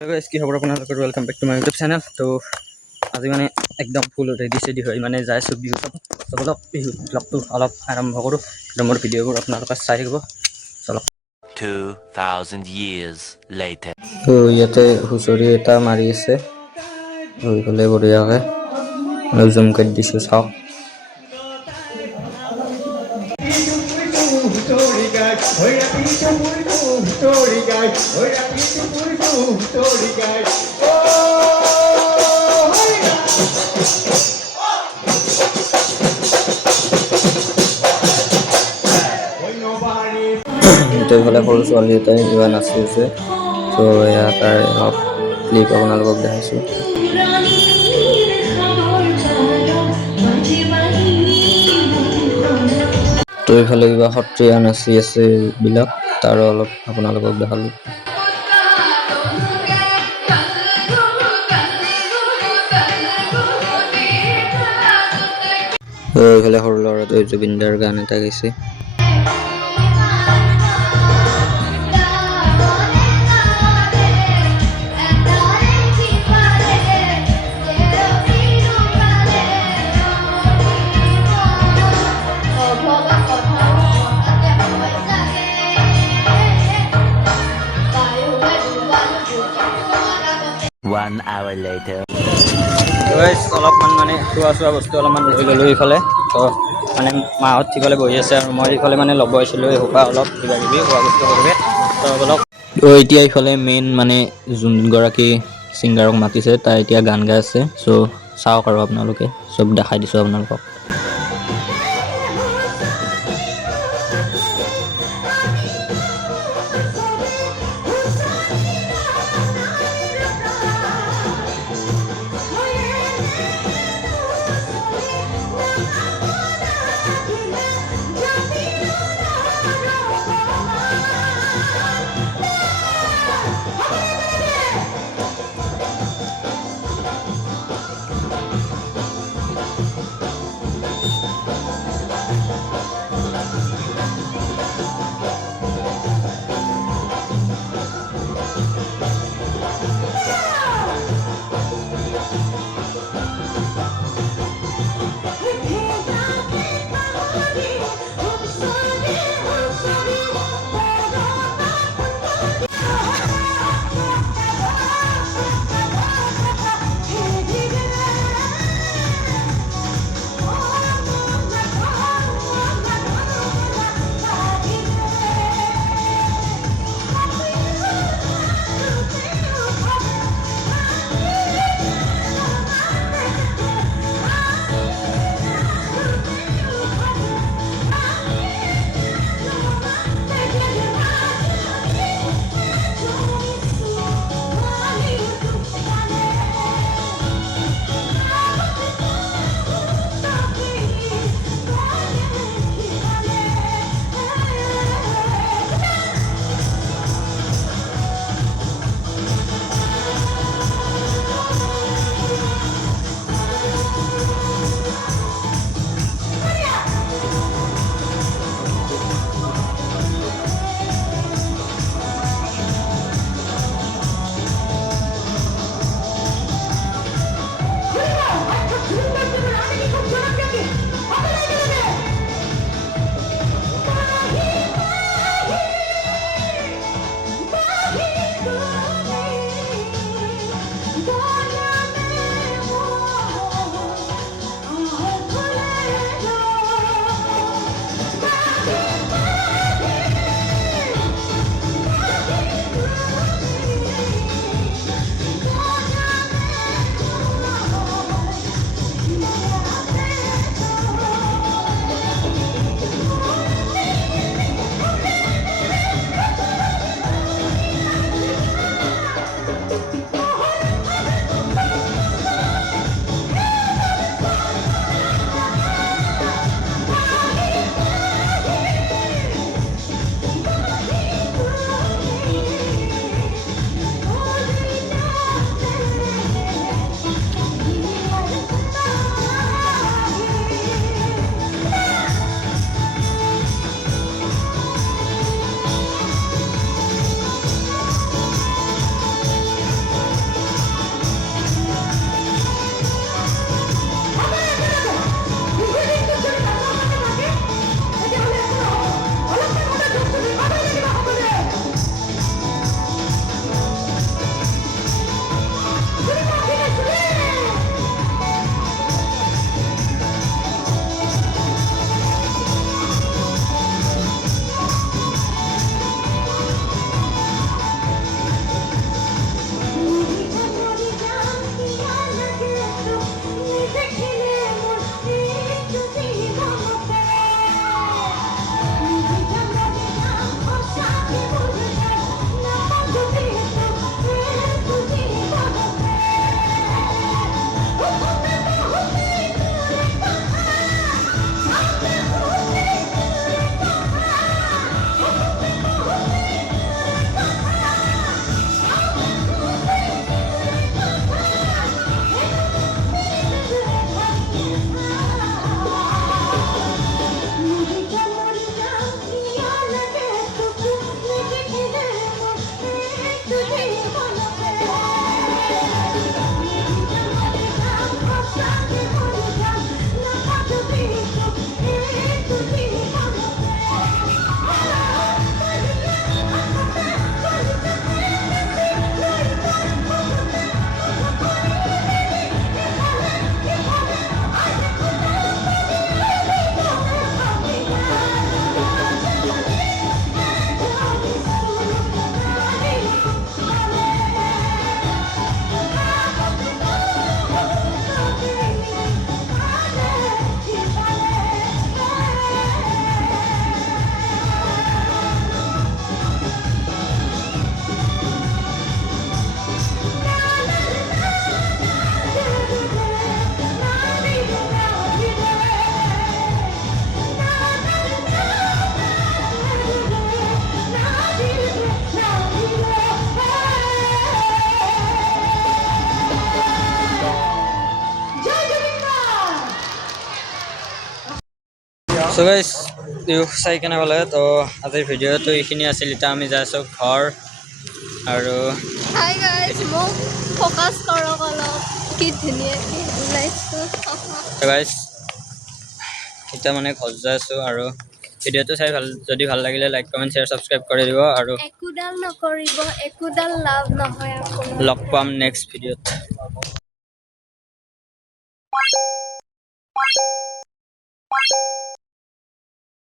গাইজ কি খবৰ আপোনালোকৰ welcome back to my YouTube channel. তো আজি মানে একদম ফুল ৰেডি হৈ মানে যাই আছোঁ বিহু চাব। তো বলক বিহু ব্লগটো অলপ আৰম্ভ কৰোঁ আৰু মোৰ ভিডিঅ'বোৰ আপোনালোকে চাই থাকিব চলক। 2000 years later. তো ইয়াতে হুঁচৰি এটা মাৰি আছে হৈ গ'লে বঢ়িয়াকৈ জুম কাটি দিছোঁ চাওক। তো এইফালে সৰু ছোৱালী এটাই কিবা নাচি আছে। তো এয়া তাৰ অলপ ক্লিপ আপোনালোকক দেখাইছোঁ। তো এইফালে কিবা সত্ৰীয়া নাচি আছে এইবিলাক তাৰো অলপ আপোনালোকক দেখালোঁ। এইফালে সৰু ল'ৰাটোৱে জুবিনদাৰ গান এটা গাইছে। One hour later. অলপমান মানে খোৱা বস্তু অলপমান লৈ ল'লোঁ ইফালে। তো মানে মাহঁত সিফালে বহি আছে আৰু মই ইফালে মানে ল'ব আহিছিলোঁ এসোপা অলপ কিবা কিবি খোৱা বস্তু সৰুকৈ। তো অলপ এতিয়া ইফালে মেইন মানে যোনগৰাকী ছিংগাৰক মাতিছে তাই এতিয়া গান গাই আছে। চ' চাওক আৰু আপোনালোকে চব দেখাই দিছোঁ আপোনালোকক। সো গাইস ভিউ চাই কেনে পালে তো আজিৰ ভিডিঅ'টো এইখিনি আছিল এতিয়া আমি যাই আছোঁ ঘৰ আৰু হাই গাইজ মোক ফ'কাছ কৰক অলপ কি ধুনীয়াকৈ ওলাইছোঁ তো গাইস এতিয়া মানে ঘৰ যাই আছোঁ আৰু ভিডিঅ'টো চাই যদি ভাল লাগিলে লাইক কমেণ্ট শ্বেয়াৰ ছাবস্ক্ৰাইব কৰি দিব আৰু একোডাল নকৰিব একোডাল লাভ নহয় আপোনাৰ লগ পাম নেক্সট ভিডিঅ'ত